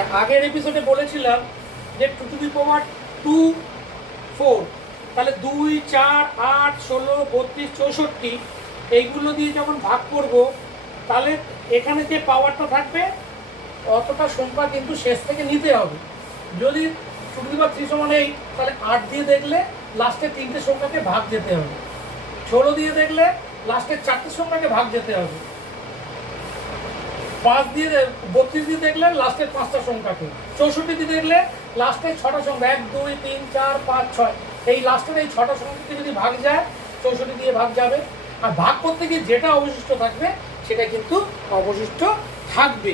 আচ্ছা, আগের এপিসোডে বলেছিলাম যে 2 টু দি পাওয়ার 2 4, তাহলে 2 4 8 16 32 64 এইগুলো দিয়ে যখন ভাগ করব তাহলে এখানে যে পাওয়ারটা থাকবে অতটা সংখ্যা কিন্তু শেষ থেকে নিতে হবে। যদি 2 টু দি পাওয়ার 3 সমান 8, তাহলে 8 দিয়ে দেখলে লাস্টের 3টে সংখ্যাকে ভাগ যেতে হবে। 16 দিয়ে দেখলে লাস্টের 4টে সংখ্যাকে ভাগ যেতে হবে। 5 দিয়ে 32 দিয়ে দেখলে লাস্টের 5টা সংখ্যাকে, 64 দিয়ে দেখলে লাস্টের 6টা সংখ্যা 1 2 3 4 5 6, এই লাস্টের এই 6টা সংখ্যাকে যদি ভাগ যায় 64 দিয়ে ভাগ যাবে। আর ভাগ করতে গিয়ে যেটা অবশিষ্ট থাকবে সেটা কিন্তু অবশিষ্ট থাকবে।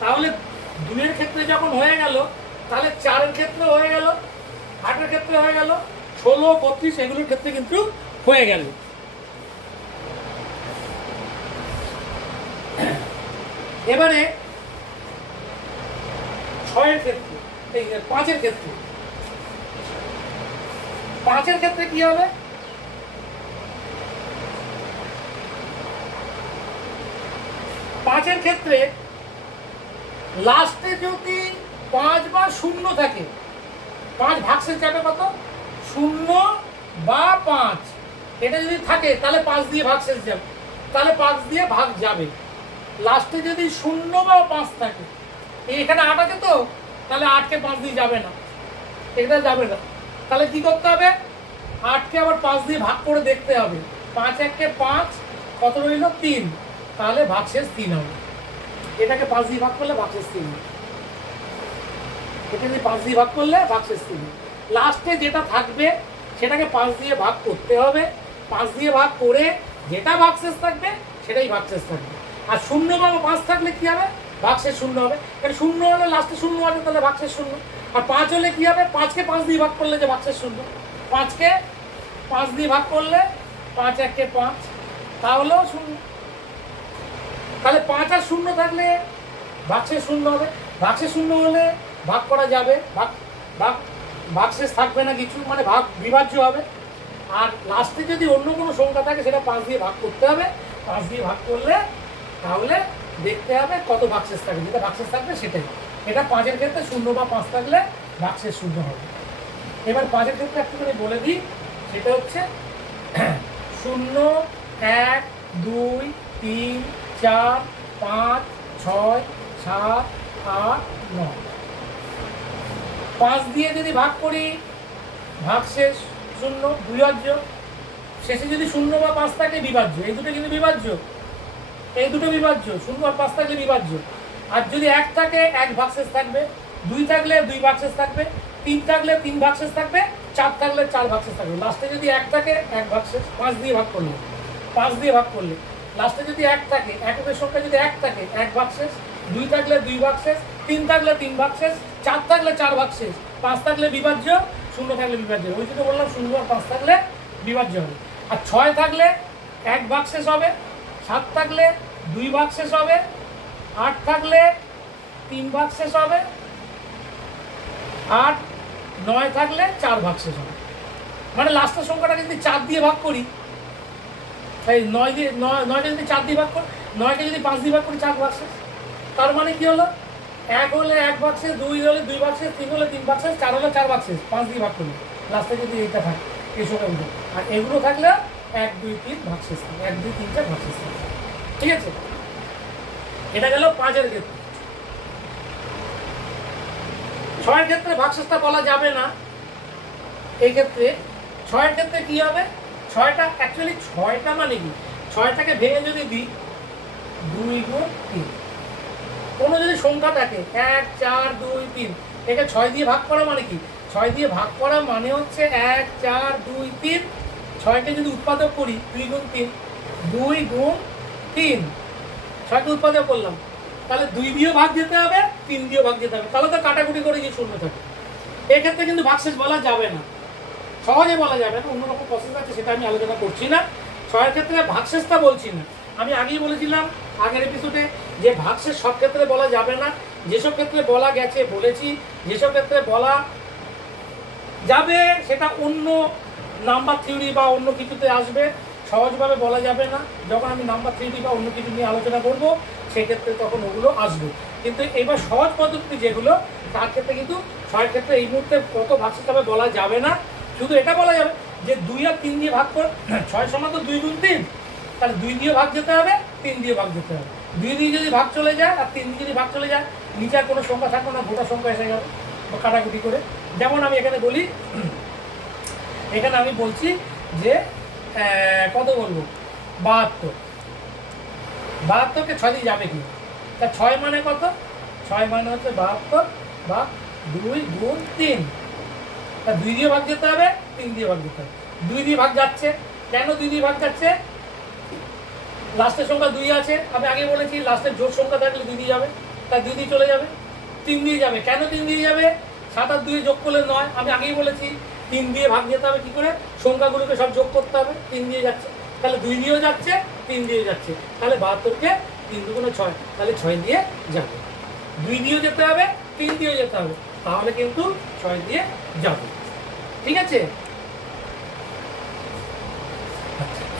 তাহলে 2 এর ক্ষেত্রে যখন হয়ে গেল, তাহলে 4 এর ক্ষেত্রে হয়ে গেল, 8 এর ক্ষেত্রে হয়ে গেল, 16 32 এগুলোর ক্ষেত্রে কিন্তু হয়ে গেল। এবারে 6 এর ক্ষেত্রে, 5 এর ক্ষেত্রে, 5 এর ক্ষেত্রে কি হবে? 5 এর ক্ষেত্রে লাস্টে যদি 5 বা 0 থাকে, 5 ভাগশেষ যাবে কত? 0 বা 5, এটা যদি থাকে তাহলে 5 দিয়ে ভাগশেষ যাবে, তাহলে 5 দিয়ে ভাগ যাবে। লাস্টে যদি 0 বা 5 থাকে, এখানে 8 আছে তো, তাহলে 8কে 5 দিয়ে যাবে না, এটা যাবে না। তাহলে কি করতে হবে? 8কে আবার 5 দিয়ে ভাগ করে দেখতে হবে। 5 1 5, কত রইল? 3, তাহলে ভাগশেষ 3 হবে। এটাকে 5 দিয়ে ভাগ করলে ভাগশেষ 3 হবে, এটাকে 5 দিয়ে ভাগ করলে ভাগশেষ 3 হবে। লাস্টে যেটা থাকবে সেটাকে 5 দিয়ে ভাগ করতে হবে। 5 দিয়ে ভাগ করে যেটা ভাগশেষ থাকবে সেটাই ভাগশেষ থাকবে। আর 0 বা 5 থাকলে কি হবে? ভাগশেষ 0 হবে। কারণ 0 হলে লাস্টে 0 আছে, তাহলে ভাগশেষ 0। আর 5 হলে কি হবে? 5কে 5 দিয়ে ভাগ করলে যে ভাগশেষ 0, 5কে 5 দিয়ে ভাগ করলে 5 1 5, তাহলেও 0। তাহলে 5 আর 0 থাকলে ভাগশেষ 0 হবে। ভাগশেষ 0 হলে ভাগ করা যাবে, ভাগশেষ থাকবে না কিছু, মানে ভাগ বিভাজ্য হবে। আর লাস্টে যদি অন্য কোনো সংখ্যা থাকে সেটা 5 দিয়ে ভাগ করতে হবে। 5 দিয়ে ভাগ করলে তাহলে দেখতে হবে কত ভাগশেষ থাকবে, যেটা ভাগশেষ থাকবে সেটাই। এটা 5 এর ক্ষেত্রে 0 বা 5 থাকলে ভাগশেষ 0 হবে। এবার 5 এর ক্ষেত্রে একটুখানি বলে দিই, সেটা হচ্ছে 0 1 2 3 4 5 6 7 8 9। 5 দিয়ে যদি ভাগ করি ভাগশেষ 0, বিভাজ্য। শেষে যদি 0 বা 5 থাকে বিভাজ্য, এই দুটো কিন্তু বিভাজ্য, এই দুটো বিভাজ্য। 0 আর 5 থাকলে বিভাজ্য। আর যদি 1 থাকে 1 ভাগশেষ থাকবে, 2 থাকলে 2 ভাগশেষ থাকবে, 3 থাকলে 3 ভাগশেষ থাকবে, 4 থাকলে 4 ভাগশেষ থাকবে। লাস্টে যদি 1 থাকে 1 ভাগশেষ। 5 দিয়ে ভাগ করলে, 5 দিয়ে ভাগ করলে লাস্টে যদি 1 থাকে, এককের সংখ্যা যদি 1 থাকে 1 ভাগশেষ, 2 থাকলে 2 ভাগশেষ, 3 থাকলে 3 ভাগশেষ, 4 থাকলে 4 ভাগশেষ, 5 থাকলে বিভাজ্য, 0 থাকলে বিভাজ্য। ওই যেটা বললাম 0 আর 5 থাকলে বিভাজ্য হবে। আর 6 থাকলে 1 ভাগশেষ হবে, 7 থাকলে 2 ভাগশেষ হবে, 8 থাকলে 3 ভাগশেষ হবে, আর 9 থাকলে 4 ভাগশেষ হবে। মানে লাস্টের সংখ্যাটাকে যদি 4 দিয়ে ভাগ করি, এই 9কে যদি 4 দিয়ে ভাগ করি, 9কে যদি 5 দিয়ে ভাগ করি 4 ভাগশেষ। তার মানে কি হলো? 1 হলে 1 ভাগশেষ, 2 হলে 2 ভাগশেষ, 3 হলে 3 ভাগশেষ, 4 হলে 4 ভাগশেষ। 5 দিয়ে ভাগ করি, লাস্টে যদি এইটা থাকে, এই সংখ্যাগুলো। আর এগুলো থাকলে 1 2 3 ভাগশেষ থাকে, 1 2 3 4 ভাগশেষ থাকে। ঠিক আছে? এটা গেল 5 এর ক্ষেত্রে। 6 এর ক্ষেত্রে ভাগশেষটা বলা যাবে না। এই ক্ষেত্রে 6 এর ক্ষেত্রে কি হবে? 6টা অ্যাকচুয়ালি 6টা মানে কি, 6টাকে ভেঙে যদি দিই 2 গুণ 3, কোনো যদি সংখ্যা থাকে 1 4 2 3, একে 6 দিয়ে ভাগ করা মানে কি? 6 দিয়ে ভাগ করা মানে হচ্ছে 1 4 2 3, 6কে যদি উৎপাদক করি 2 গুণ 3, 2 গুণ 3, 6কে উৎপাদক করলাম, তাহলে 2 দিয়েও ভাগ যেতে হবে, 3 দিয়েও ভাগ যেতে হবে, তাহলে তো কাটাকুটি করে গিয়ে 0 থাকে। এক্ষেত্রে কিন্তু ভাগশেষ বলা যাবে না, সহজে বলা যাবে না, অন্যরকম প্রসেস আছে, সেটা আমি আলোচনা করছি না। 6 এর ক্ষেত্রে ভাগশেষটা বলছি না। আমি আগেই বলেছিলাম আগের এপিসোডে যে ভাগশেষ সব ক্ষেত্রে বলা যাবে না। যেসব ক্ষেত্রে বলা গেছে বলেছি, যেসব ক্ষেত্রে বলা যাবে সেটা অন্য নাম্বার থিওরি বা অন্য কিছুতে আসবে। সহজভাবে বলা যাবে না। যখন আমি নাম্বার 3D বা অন্য কিছু নিয়ে আলোচনা করবো সেক্ষেত্রে তখন ওগুলো আসবে। কিন্তু এবার সহজ পদ্ধতি যেগুলো তার ক্ষেত্রে কিন্তু ছয়ের ক্ষেত্রে এই মুহূর্তে কত ভাগশেষ হবে বলা যাবে না। শুধু এটা বলা যাবে যে 2 আর 3 দিয়ে ভাগ কর, 6 সমান তো 2 গুণ 3, তাহলে 2 দিয়ে ভাগ যেতে হবে, 3 দিয়ে ভাগ যেতে হবে। 2 দিয়ে যদি ভাগ চলে যায় আর 3 দিয়ে যদি ভাগ চলে যায়, নিচে আর কোনো সংখ্যা থাকবে না, গোটা সংখ্যা এসে যাবে কাটাকুটি করে। যেমন আমি এখানে বলি, এখানে আমি বলছি যে কত বলবো, 72। 72কে 6 দিয়ে যাবে কি? তা 6 মানে কত? 6 মানে হচ্ছে 72 বা 2 গুণ 3। তা 2 দিয়ে ভাগ যেতে হবে, 3 দিয়ে ভাগ যেতে হবে। 2 দিয়ে ভাগ যাচ্ছে, কেন 2 দিয়ে ভাগ যাচ্ছে? লাস্টের সংখ্যা 2 আছে, আমি আগে বলেছি লাস্টের জোড় সংখ্যা থাকলে 2 দিয়ে যাবে, তা 2 দিয়ে চলে যাবে। 3 দিয়ে যাবে, কেন 3 দিয়ে যাবে? 7 আর 2 যোগ করলে 9, আমি আগেই বলেছি 3 দিয়ে ভাগ যেতে হবে কি করে? সংখ্যাগুলোকে সব যোগ করতে হবে, 3 দিয়ে যাচ্ছে, তাহলে 2 দিয়েও যাচ্ছে, 3 দিয়ে যাচ্ছে, তাহলে 72কে 3 দুগুণে 6, তাহলে 6 দিয়ে যাবে। 2 দিয়েও যেতে হবে, 3 দিয়েও যেতে হবে, তাহলে কিন্তু 6 দিয়ে যাবে। ঠিক আছে?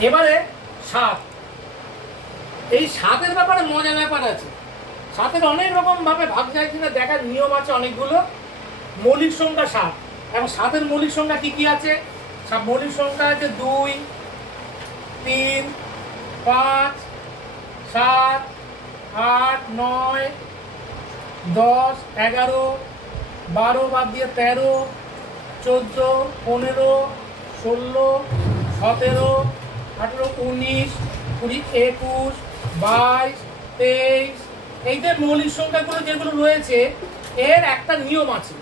এবারে 7। এই 7-এর ব্যাপারে মজার ব্যাপার আছে। 7-এর অনেক রকম ভাবে ভাগ যায় কিনা দেখার নিয়ম আছে অনেকগুলো। মৌলিক সংখ্যা 7, এবং 7-এর মৌলিক সংখ্যা কি কি আছে? মৌলিক সংখ্যা আছে 2, 3, 5, 7, 8, 9, 10, 11, 12 বাদ দিয়ে 13, 14, 15, 16, 17, 18, 19, 20, 21, 22, 23। এই যে মৌলিক সংখ্যাগুলো যেগুলো রয়েছে এর একটা নিয়ম আছে,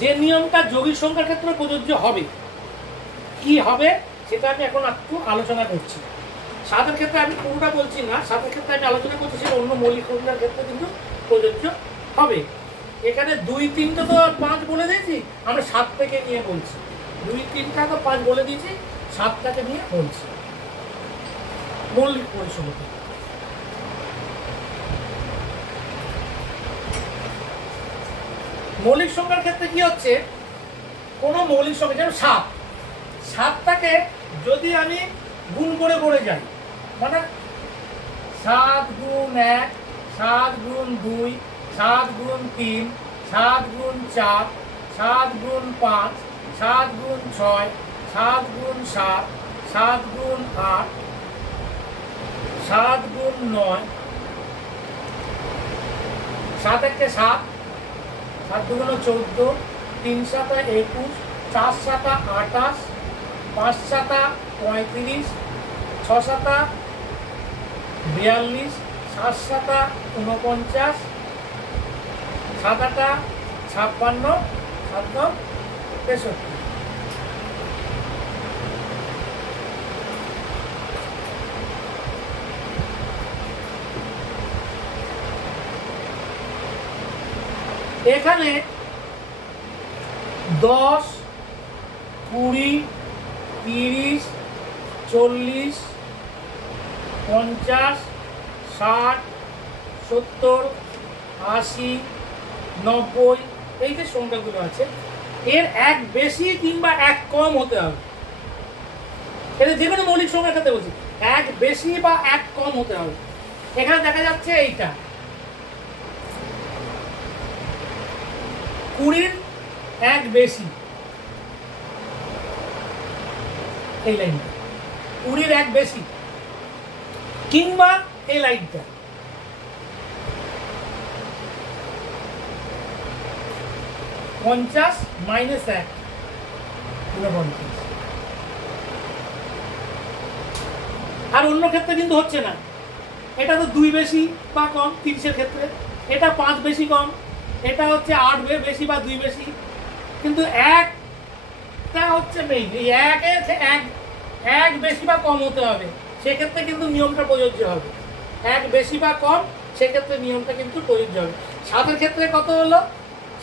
যে নিয়মটা যৌগিক সংখ্যার ক্ষেত্রে প্রযোজ্য হবে। কি হবে সেটা আমি এখন একটু আলোচনা করছি। 7-এর ক্ষেত্রে আমি পুরোটা বলছি না, 7-এর ক্ষেত্রে আমি আলোচনা করছি, সেটা অন্য মৌলিক সংখ্যার ক্ষেত্রে কিন্তু প্রযোজ্য হবে। এখানে 2, 3টা তো 5 বলে দিয়েছি, আমরা 7 থেকে নিয়ে বলছি। 2, 3টা তো 5 বলে দিয়েছি, 7টাকে নিয়ে বলছি মৌলিক পরিসংখ্যা। মৌলিক সংখ্যার ক্ষেত্রে কি হচ্ছে, কোন মৌলিক সংখ্যা যেমন 7টাকে যদি আমি গুণ করে করে যাই, মানে 7 গুণ 1, 7 গুণ 2, 7 গুণ 3, 7 গুণ 4, 7 গুণ 5, 7 গুণ 6, 7 গুণ 7, 7 গুণ 8, 7 গুণ 9, 7 একে 7, 7 দুগুণ 14, 3 7 21, 4 7 28, 5 7 35, 6 7 42, 7 7 49, 7 8 56, 7 9 63। এখানে 10, 20, 30, 40, 50, 60, 70, 80, 90 এই যে সংখ্যাগুলো আছে এর এক বেশি কিংবা এক কম হতে হবে। এটা যে কোনো মৌলিক সংখ্যার ক্ষেত্রে বলছি, এক বেশি বা এক কম হতে হবে। এখানে দেখা যাচ্ছে এইটা 20-র এক বেশি, এই লাইনটা 20-র এক বেশি, কিংবা এই লাইনটা 50 মাইনাস 1 49। আর অন্য ক্ষেত্রে কিন্তু হচ্ছে না, এটা তো 2 বেশি বা কম 30-এর ক্ষেত্রে, এটা 5 বেশি কম, এটা হচ্ছে 8 বেশি বা 2 বেশি, কিন্তু একটা হচ্ছে মেইন, এই এক বেশি বা কম হতে হবে, সেক্ষেত্রে কিন্তু নিয়মটা প্রযোজ্য হবে। এক বেশি বা কম, সেক্ষেত্রে নিয়মটা কিন্তু প্রযোজ্য হবে। 7-এর ক্ষেত্রে কত হলো?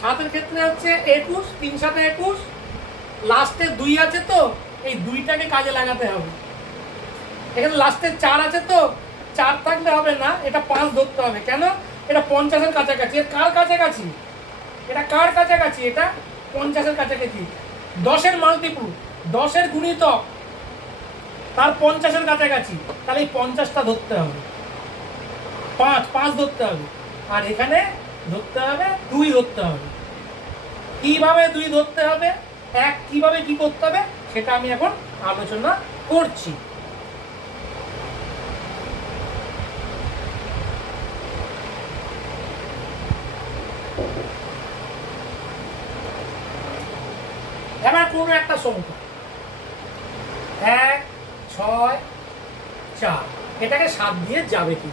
7-এর ক্ষেত্রে হচ্ছে 21, 3 7 21, লাস্টে 2 আছে তো এই 2টাকে কাজে লাগাতে হবে। এখানে লাস্টে 4 আছে তো 4 থাকলে হবে না, এটা 5 ধরতে হবে। কেন? এটা 50-এর কাছাকাছি। এর কার কাছাকাছি? এটা কার কাছাকাছি? এটা 50-এর কাছাকাছি। 10-এর মাল্টিপুল, 10-এর গুণিতক তার 50-এর কাছাকাছি, তাহলে এই 50টা ধরতে হবে, 5 ধরতে হবে, আর এখানে ধরতে হবে 2 ধরতে হবে। কিভাবে 2 ধরতে হবে, কিভাবে কি করতে হবে সেটা আমি এখন আলোচনা করছি। এবার কোনো একটা সংখ্যা 1, 6, 4 এটাকে 7 দিয়ে যাবে কি,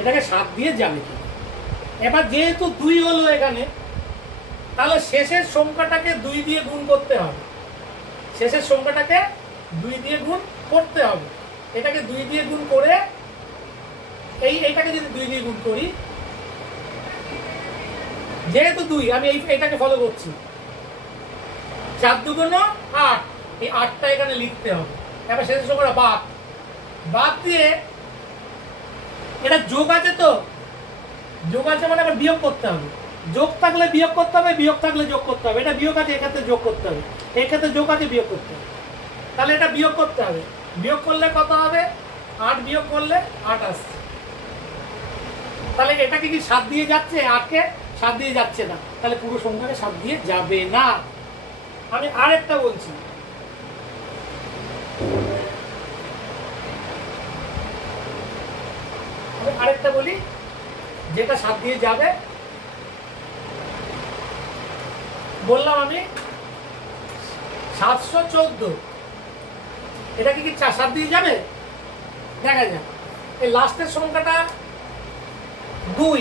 এটাকে 7 দিয়ে যাবে কি। এবার যেহেতু 2 হলো এখানে, তাহলে শেষের সংখ্যাটাকে 2 দিয়ে গুণ করতে হবে, শেষের সংখ্যাটাকে 2 দিয়ে গুণ করতে হবে। এটাকে 2 দিয়ে গুণ করে এইটাকে যদি 2 দিয়ে গুণ করি, যেহেতু 2 আমি এইটাকে ফলো করছি, 4 দুগুণ 8, এই 8টা এখানে লিখতে হবে। এবার শেষের সংখ্যাটা বাদ দিয়ে, এটা যোগ আছে, তো যোগ আছে মানে আবার বিয়োগ করতে হবে, যোগ থাকলে বিয়োগ করতে হবে, বিয়োগ থাকলে যোগ করতে হবে। এটা বিয়োগ আছে, এক্ষেত্রে যোগ করতে হবে, এক্ষেত্রে যোগ আছে, বিয়োগ করতে হবে। তাহলে এটা বিয়োগ করতে হবে, বিয়োগ করলে কত হবে, 8 বিয়োগ করলে 8 আসছে। তাহলে এটাকে কি 7 দিয়ে যাচ্ছে, 8কে 7 দিয়ে যাচ্ছে না, তাহলে পুরো সংখ্যাকে 7 দিয়ে যাবে না। আমি আরেকটা বলছি, আরেকটা বলি যেটা 7 দিয়ে যাবে। বললাম আমি 714, এটা কি 7 দিয়ে যাবে, দেখা যাক। এই লাস্টের সংখ্যাটা 2,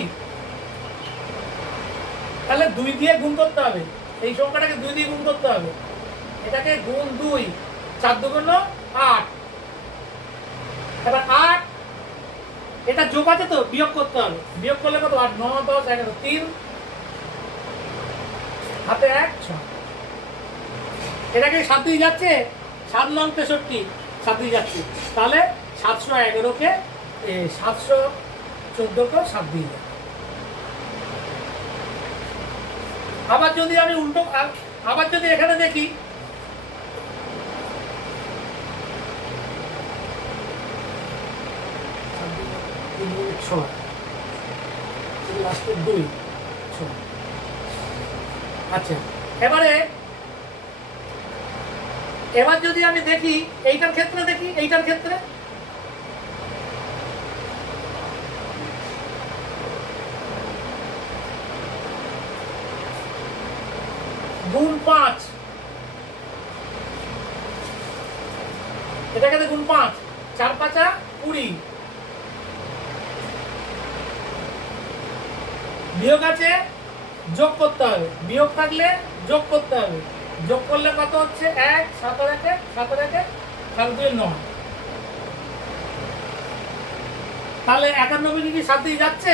তাহলে 2 দিয়ে গুণ করতে হবে, এই সংখ্যাটাকে 2 দিয়ে গুণ করতে হবে, এটাকে গুণ 2, 4 দুগুণ 8। এবার 8, এটা যোগ আছে তো বিয়োগ করতে হবে, বিয়োগ করলে কত, 8, 9, 10, 11, 3 হাতে 1, 6। এটাকে 7 দিয়ে যাচ্ছে, 7 9 63, 7 দিয়ে যাচ্ছে, তাহলে 711কে 714কে 7 দিয়ে যাচ্ছে। আবার যদি আমি উল্টো, আবার যদি এখানে দেখি, লাস্টের 2, 6। আচ্ছা, এবার যদি আমি দেখি এইটার ক্ষেত্রে, দেখি এইটার ক্ষেত্রে গুণ 5, এটাকে গুণ 5, 4 5 20, বিয়োগ আছে, যোগ করতে হবে, বিয়োগ থাকলে যোগ করতে হবে, যোগ করলে কত হচ্ছে, 1, 7 আর 1, 7 আর 1, 7 2 9। তাহলে 91 কি 7 দিয়ে যাচ্ছে,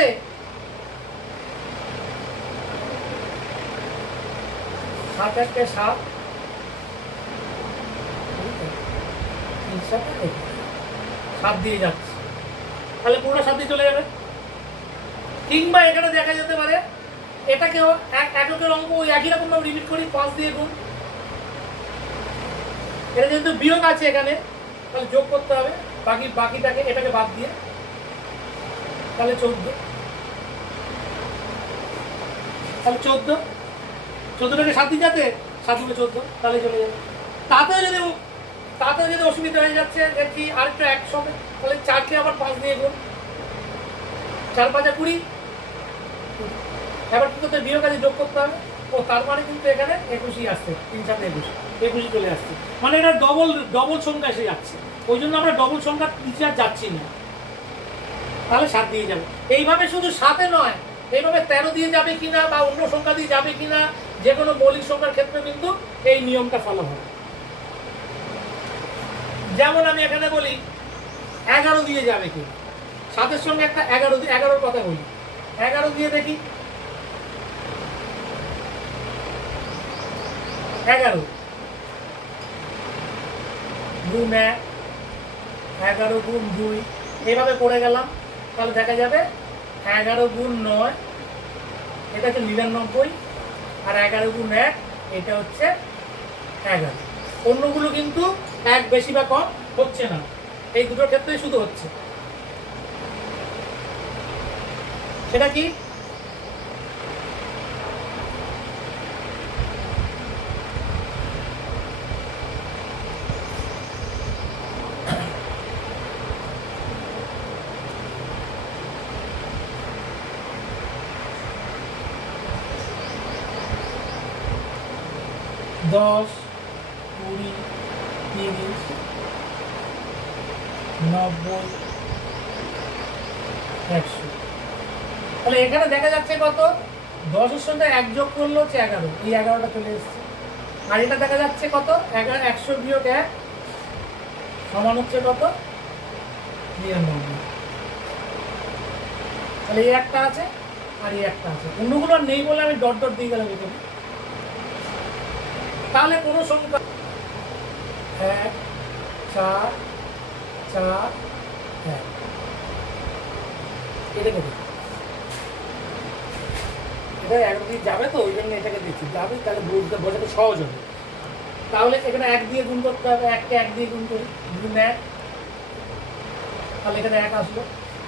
7 1 7, 7 দিয়ে যাচ্ছে, তাহলে পুরো 7 দিয়ে চলে যাবে। কিংবা এখানে দেখা যেতে পারে এটাকেও এককের অঙ্ক ওই একই রকম ভাবে রিপিট করি, 5 দিয়ে গুণ। এটা যেহেতু বিয়োগ আছে এখানে, তাহলে যোগ করতে হবে, বাকিটাকে এটাকে বাদ দিয়ে, তাহলে 14, তাহলে 14টাকে 7 দিয়ে যাতে, 7 দুটো 14, তাহলে চলে যাবে। তাতেও যদি অসুবিধা হয়ে যাচ্ছে, দেখি আরেকটা একসঙ্গে, তাহলে 4কে আবার 5 দিয়ে গুণ, 4 5 20। এবার কিন্তু বিয়োগ আছে, যোগ করতে হবে, ও তার মানে কিন্তু এখানে 21 আসছে, 3 7 21 চলে আসছে, মানে এটা ডবল সংখ্যা এসে যাচ্ছে। ওই জন্য আমরা ডবল সংখ্যার নিচে আর যাচ্ছি না, তাহলে 7 দিয়ে যাবে। এইভাবে শুধু 7-এ নয়, এইভাবে 13 দিয়ে যাবে কিনা বা অন্য সংখ্যা দিয়ে যাবে কিনা, যে কোনো মৌলিক সংখ্যার ক্ষেত্রে কিন্তু এই নিয়মটা ফলো হবে। যেমন আমি এখানে বলি 11 দিয়ে যাবে কি, 7-এর সঙ্গে একটা 11-র কথা বলি, 11 দিয়ে দেখি, 11 গুণ 1, 11 গুণ 2, এইভাবে করে গেলাম, তাহলে দেখা যাবে 11 গুণ 9, এটা হচ্ছে 99, আর 11 গুণ 1, এটা হচ্ছে 11। অন্যগুলো কিন্তু এক বেশি বা কম হচ্ছে না, এই দুটোর ক্ষেত্রেই শুধু হচ্ছে। সেটা কি? দশ, 20, 30, 90, 100। তাহলে এখানে দেখা যাচ্ছে কত, 10-এর সঙ্গে 1 যোগ করলে হচ্ছে 11, এই 11টা চলে এসছে। আর এটা দেখা যাচ্ছে কত, 100 বিয়োগ 1 সমান হচ্ছে কত, 99। তাহলে এই একটা আছে আর এই একটা আছে, অন্যগুলো আর নেই বলে আমি ডট ডট দিয়ে গেলাম এখানে। তাহলে কোনো সংখ্যা 1, 4, 4, 1 এটা কত, এটা 1 দিয়ে যাবে তো, ওই জন্য এটাকে দিচ্ছি, যাবে তাহলে বুঝতে বোঝাতে সহজ হবে। তাহলে এখানে 1 দিয়ে গুণ করতে হবে, 1কে 1 দিয়ে গুণ করি, গুণ 1, তাহলে এখানে 1 আসলো।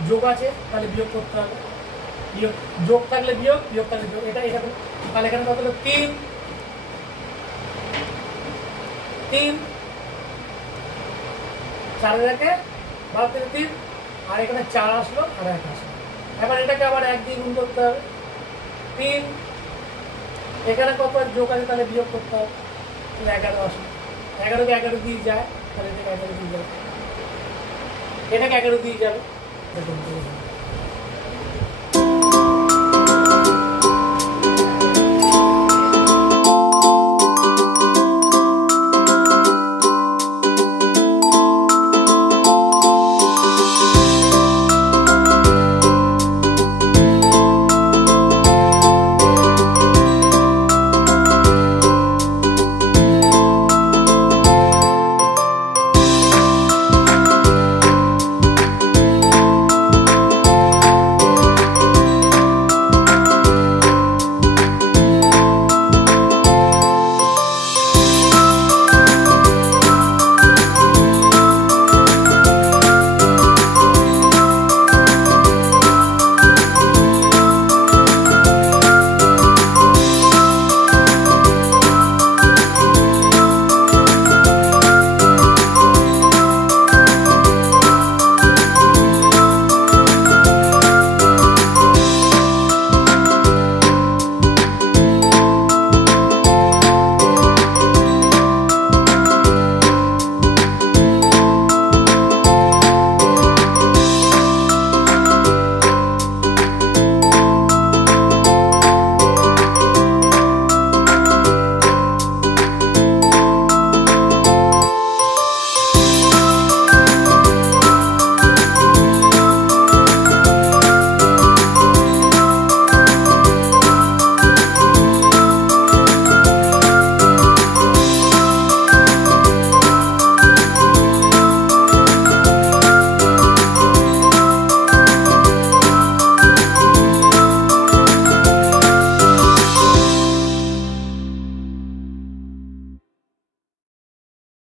যোগ আছে তাহলে বিয়োগ করতে হবে, বিয়োগ যোগ থাকলে বিয়োগ, বিয়োগ থাকলে যোগ, এটা এখানে। তাহলে এখানে কত হলো 3, 4 একে 12 থেকে 3, আর এখানে 4 আসলো আর 1 আসলো। এবার এটাকে আবার 1 দিয়ে গুণ করতে হবে, 3, এখানে কত যোগ আছে তাহলে বিয়োগ করতে হবে, 11 আসলো। 11কে 11 দিয়ে যায়, তাহলে এটাকে 11 দিয়ে যাবে, এটাকে 11 দিয়ে যাবে।